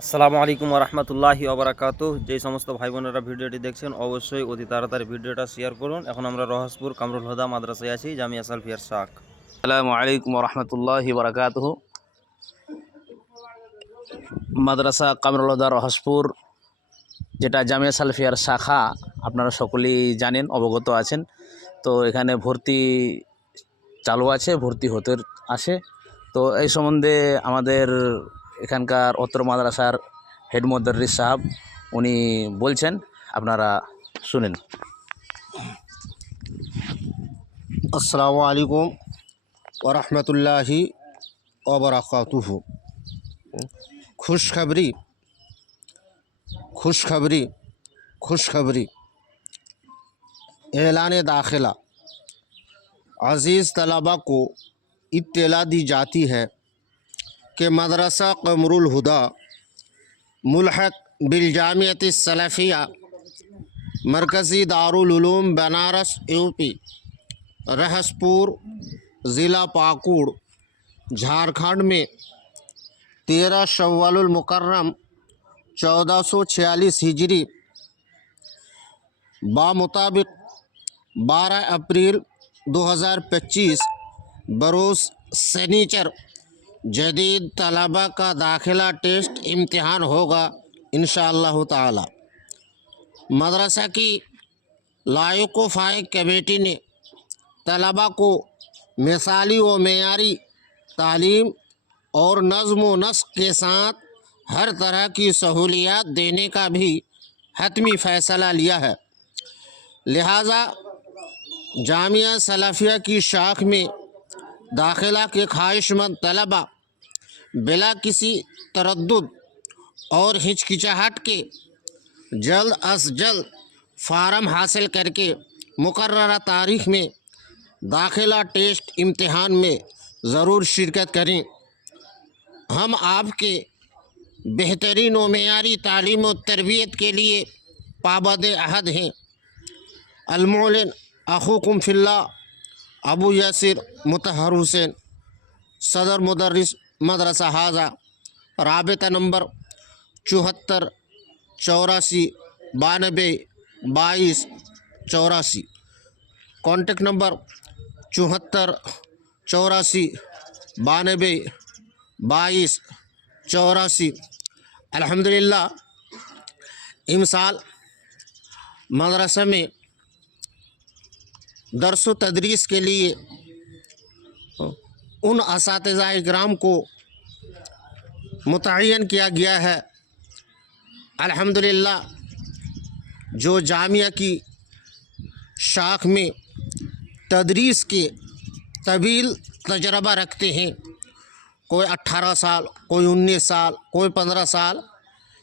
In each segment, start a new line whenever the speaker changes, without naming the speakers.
আসসালামু আলাইকুম রহমতুল্লাহি ওবরাকাতু যে সমস্ত ভাই বোনেরা ভিডিওটি দেখছেন, অবশ্যই অতি তাড়াতাড়ি ভিডিওটা শেয়ার করুন। এখন আমরা রহসপুর কামরুল হদা মাদ্রাসায় আছি, জামিয়া সালফিয়ার শাক
আসসালামু আলাইকুম রহমতুল্লাহ বরকাতহ মাদ্রাসা কামরুল হদা রহসপুর যেটা জামিয়া সালফিয়ার শাখা, আপনারা সকলেই জানেন, অবগত আছেন। তো এখানে ভর্তি চালু আছে, ভর্তি হতে আছে তো এই সম্বন্ধে আমাদের এখানকার অত্র মাদ্রাসার হেড মদরিস সাহাব، উনি বলছেন، আপনারা শুনেন।
السلام علیکم ورحمۃ اللہ وبرکاتہ খুশখবরি খুশখবরি خوشخبری اعلان داخلہ عزیز طلبہ کو اطلاع دی جاتی ہے کہ مدرسہ قمر الہدا، ملحق بالجامعت السلفیہ، مرکزی دارالعلوم، بنارس یو پی رہس پور ضلع پاکوڑ، جھارکھنڈ میں تیرہ شوال المکرم، چودہ سو چھیالیس ہجری، بامطابق بارہ اپریل دو ہزار پچیس، بروز سینیچر جدید طلباء کا داخلہ ٹیسٹ امتحان ہوگا انشاءاللہ اللہ تعالی۔ مدرسہ کی لائق و فائق کمیٹی نے طلباء کو مثالی و معیاری تعلیم اور نظم و نسق کے ساتھ ہر طرح کی سہولیات دینے کا بھی حتمی فیصلہ لیا ہے۔ لہٰذا جامعہ سلفیہ کی شاخ میں داخلہ کے خواہش مند طلبہ، بلا کسی تردد اور ہچکچاہٹ کے جلد از جلد فارم حاصل کر کے مقررہ تاریخ میں داخلہ ٹیسٹ امتحان میں ضرور شرکت کریں۔ ہم آپ کے بہترین و معیاری تعلیم و تربیت کے لیے پابد عہد ہیں۔ المولن اخوکم فی اللہ ابو یسیر متحر حسین صدر مدرس مدرسہ حاضہ رابطہ نمبر چوہتر چوراسی بانوے بائیس چوراسی کانٹیکٹ نمبر چوہتر چوراسی بانوے بائیس چوراسی الحمدللہ امسال مدرسہ میں درس و تدریس کے لیے ان اساتذہ اکرام کو متعین کیا گیا ہے۔ الحمدللہ، جو جامعہ کی شاخ میں تدریس کے طویل تجربہ رکھتے ہیں۔ کوئی اٹھارہ سال، کوئی انیس سال، کوئی پندرہ سال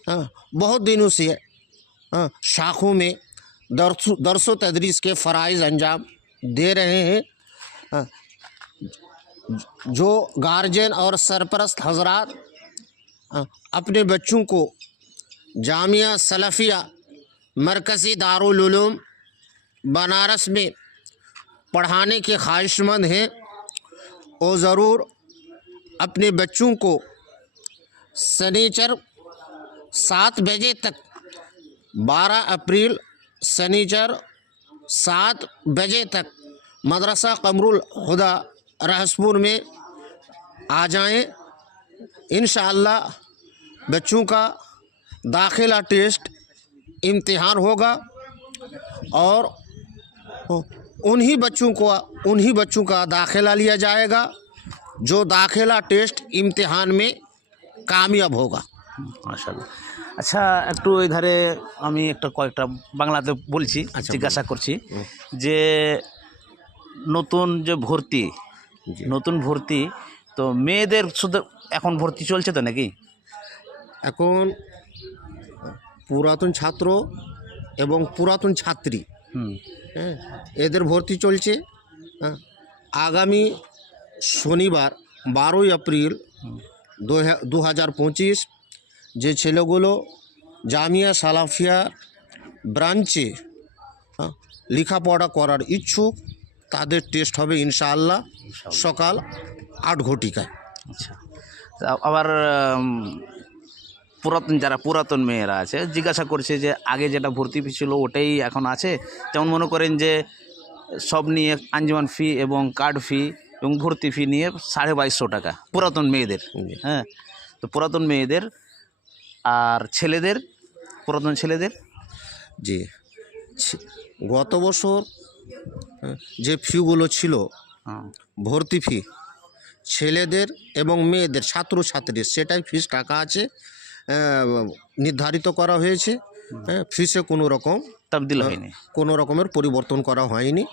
ہاں، بہت دنوں سے ہاں، شاخوں میں درس درس و تدریس کے فرائض انجام دے رہے ہیں۔ ہاں۔ جو گارجین اور سرپرست حضرات ہاں، اپنے بچوں کو جامعہ سلفیہ مرکزی دارالعلوم بنارس میں پڑھانے کے خواہش مند ہیں، وہ ضرور اپنے بچوں کو سنیچر سات بجے تک بارہ اپریل، سنیچر سات بجے تک مدرسہ قمر الخدا رحسپور میں آ جائیں۔ انشاءاللہ بچوں کا داخلہ ٹیسٹ امتحان ہوگا اور انہی بچوں کو انہی بچوں کا داخلہ
لیا جائے گا جو داخلہ ٹیسٹ امتحان میں কামিয়াব হোগা মাশাআল্লাহ আচ্ছা একটু এই ادھر ہمیں ایک কয়েকটা বাংলাতে বলছি جگہ کرچی۔ جے নতুন যে ভর্তি নতুন ভর্তি তো মেয়েদের শুধু এখন ভর্তি চলছে তো নাকি?
এখন পুরাতন ছাত্র এবং পুরাতন ছাত্রী।
হুম।
হ্যাঁ এদের ভর্তি চলছে। হ্যাঁ আগামী শনিবার বারোই এপ্রিল দু হাজার পঁচিশ যে ছেলেগুলো জামিয়া সালাফিয়া ব্রাঞ্চে হ্যাঁ, লেখাপড়া করার ইচ্ছুক তাদের টেস্ট হবে ইনশাআল্লাহ সকাল আট ঘটিকায়।
আচ্ছা। আবার পুরাতন যারা পুরাতন মেয়েরা আছে জিজ্ঞাসা করছে যে আগে যেটা ভর্তি ফি ছিল ওটাই এখন আছে। যেমন মনে করেন যে সব নিয়ে আঞ্জুমান ফি এবং কার্ড ফি এবং ভর্তি ফি নিয়ে সাড়ে বাইশশো টাকা পুরাতন মেয়েদের। হ্যাঁ তো পুরাতন মেয়েদের আর ছেলেদের পুরাতন ছেলেদের?
জি। গত বছর যে ফিগুলো ছিল
হ্যাঁ,
ভর্তি ফি ছেলেদের এবং মেয়েদের ছাত্র ছাত্রছাত্রীর সেটাই ফিস টাকা আছে নির্ধারিত করা হয়েছে। হ্যাঁ, ফিসে কোনো রকম
তাবদিল হয়নি।
কোনো রকমের পরিবর্তন করা হয়নি।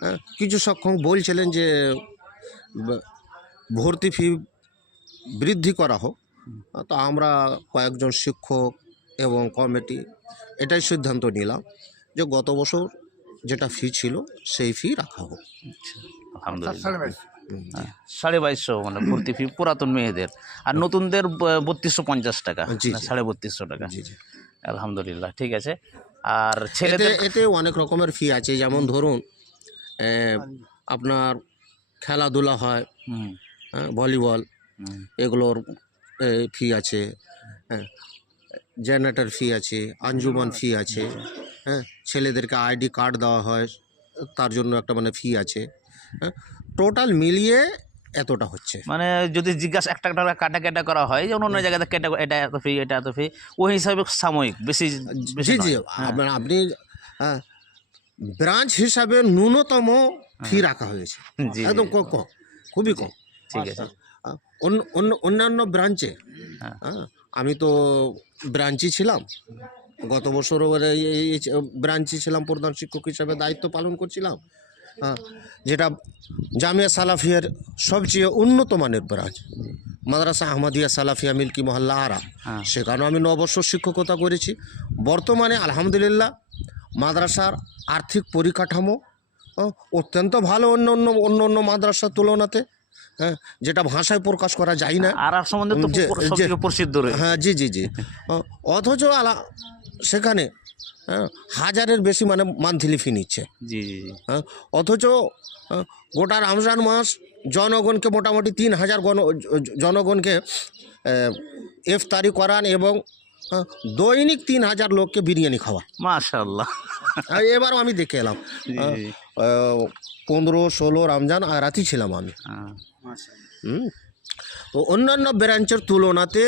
হ্যাঁ, কিছু সক্ষম বলছিলেন যে ভর্তি ফি বৃদ্ধি করা হোক। তো আমরা কয়েকজন শিক্ষক এবং কমিটি এটাই সিদ্ধান্ত নিলাম যে গত বছর যেটা ফি ছিল সেই ফি রাখা হোক।
আলহামদুলিল্লাহ। হ্যাঁ, সাড়ে বাইশশো মানে ভর্তি ফি পুরাতন মেয়েদের। আর নতুনদের বত্রিশশো পঞ্চাশ টাকা।
জি,
সাড়ে বত্রিশশো টাকা।
জি জি।
আলহামদুলিল্লাহ ঠিক আছে। আর ছেলেদের
এতে অনেক রকমের ফি আছে। যেমন ধরুন আপনার খেলাধুলা হয় হ্যাঁ, ভলিবল এগুলোর ফি আছে। হ্যাঁ জেনারেটর ফি আছে আঞ্জুমান ফি আছে। হ্যাঁ ছেলেদেরকে আইডি কার্ড দেওয়া হয় তার জন্য একটা মানে ফি আছে। হ্যাঁ টোটাল মিলিয়ে এতটা হচ্ছে।
মানে যদি জিজ্ঞাসা একটা একটা কাটা কেটা করা হয় যেমন অন্য জায়গাতে কেটে এটা এত ফি এটা এত ফি ওই হিসাবে সাময়িক বেশি বেশি
জি জি
হ্যাঁ,
আপনি হ্যাঁ ব্রাঞ্চ হিসাবে ন্যূনতম ফি রাখা হয়েছে। একদম কম খুবই কম।
ঠিক আছে।
অন্য অন্য অন্যান্য ব্রাঞ্চে
হ্যাঁ।
হ্যাঁ, আমি তো ব্রাঞ্চই ছিলাম। গত বছরও এই ব্রাঞ্চই ছিলাম প্রধান শিক্ষক হিসাবে দায়িত্ব পালন করছিলাম। হ্যাঁ যেটা জামিয়া সালাফিয়ার সবচেয়ে উন্নত মানের ব্রাঞ্চ। মাদ্রাসা আহমদিয়া সালাফিয়া মিল্কি মহল্লা আরা।
হ্যাঁ।
সেখানেও আমি ন বছর শিক্ষকতা করেছি। বর্তমানে আলহামদুলিল্লাহ মাদ্রাসার আর্থিক পরিকাঠামো অত্যন্ত ভালো অন্য অন্য অন্য অন্য মাদ্রাসার তুলনাতে হ্যাঁ যেটা ভাষায় প্রকাশ করা যায় না।
আর সম্বন্ধে
হ্যাঁ জি জি জি। অথচ আলা সেখানে হ্যাঁ, হাজারের বেশি মানে মান্থলি ফি নিচ্ছে।
জি জি
হ্যাঁ, অথচ হ্যাঁ, গোটা রমজান মাস জনগণকে মোটামুটি তিন হাজার গণ জনগণকে ইফতারি করান এবং হ্যাঁ, দৈনিক তিন হাজার লোককে বিরিয়ানি খাওয়া
মাশাল্লাহ
এবারও আমি দেখে এলাম হ্যাঁ, পনেরো ষোলো রমজান আর রাতই ছিলাম আমি। তো অন্যান্য ব্রাঞ্চের তুলনাতে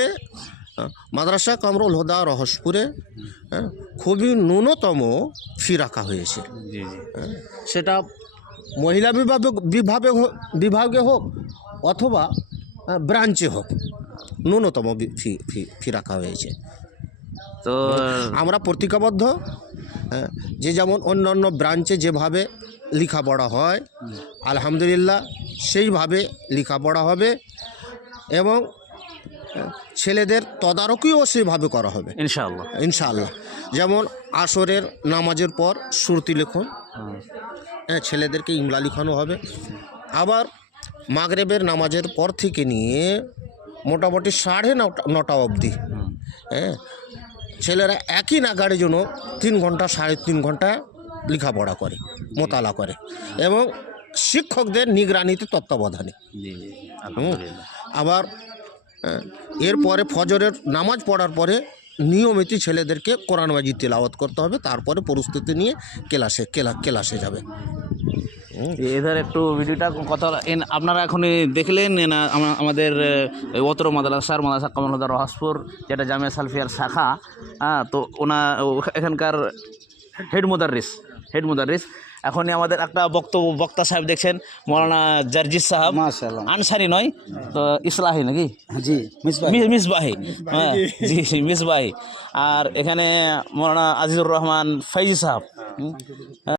মাদ্রাসা কামরুল হোদা রহসপুরে হ্যাঁ, খুবই ন্যূনতম ফি রাখা হয়েছে। হ্যাঁ, সেটা মহিলা বিভাগে বিভাগে হোক- বিভাগে হোক অথবা ব্রাঞ্চে হোক ন্যূনতম ফি ফি ফি রাখা হয়েছে।
তো
আমরা প্রতিজ্ঞাবদ্ধ হ্যাঁ, যে যেমন অন্যান্য ব্রাঞ্চে যেভাবে লেখাপড়া হয় আলহামদুলিল্লাহ সেইভাবে লেখাপড়া হবে এবং হ্যাঁ, ছেলেদের তদারকিও সেভাবে করা হবে।
ইনশাআল্লাহ।
ইনশাআল্লাহ। যেমন আসরের নামাজের পর সুরতি লেখন।
হ্যাঁ,
ছেলেদেরকে ইমলা লেখানো হবে। আবার মাগরেবের নামাজের পর থেকে নিয়ে মোটামুটি সাড়ে নটা নটা অবধি। হ্যাঁ ছেলেরা একই নাগাড়ের জন্য তিন ঘণ্টা সাড়ে তিন ঘণ্টা লেখাপড়া করে মোতালা করে এবং শিক্ষকদের নিগরানিতে তত্ত্বাবধানে। আবার এরপরে ফজরের নামাজ পড়ার পরে নিয়মিত ছেলেদেরকে কোরআন মাজিদ তেলাওয়াত করতে হবে, তারপরে পরিস্থিতি নিয়ে ক্লাসে, ক্লা- ক্লাসে যাবে।
এধার একটু ভিডিওটা কথা আপনারা এখনই দেখলেন না আমাদের অতর মাদ্রাসার মাদাসা কমলদার রহাসপুর যেটা জামিয়া সালফিয়ার শাখা হ্যাঁ তো ওনা এখানকার হেড মুদারিস হেড মুদারিস এখনই আমাদের একটা বক্তব্য বক্তা সাহেব দেখছেন মৌলানা জার্জিস সাহেব। আনসারি নয় তো ইসলাহি নাকি?
জি
মিসবাহি। হ্যাঁ জি জি মিসবাহি। আর এখানে মৌলানা আজিজুর রহমান ফাইজি সাহেব।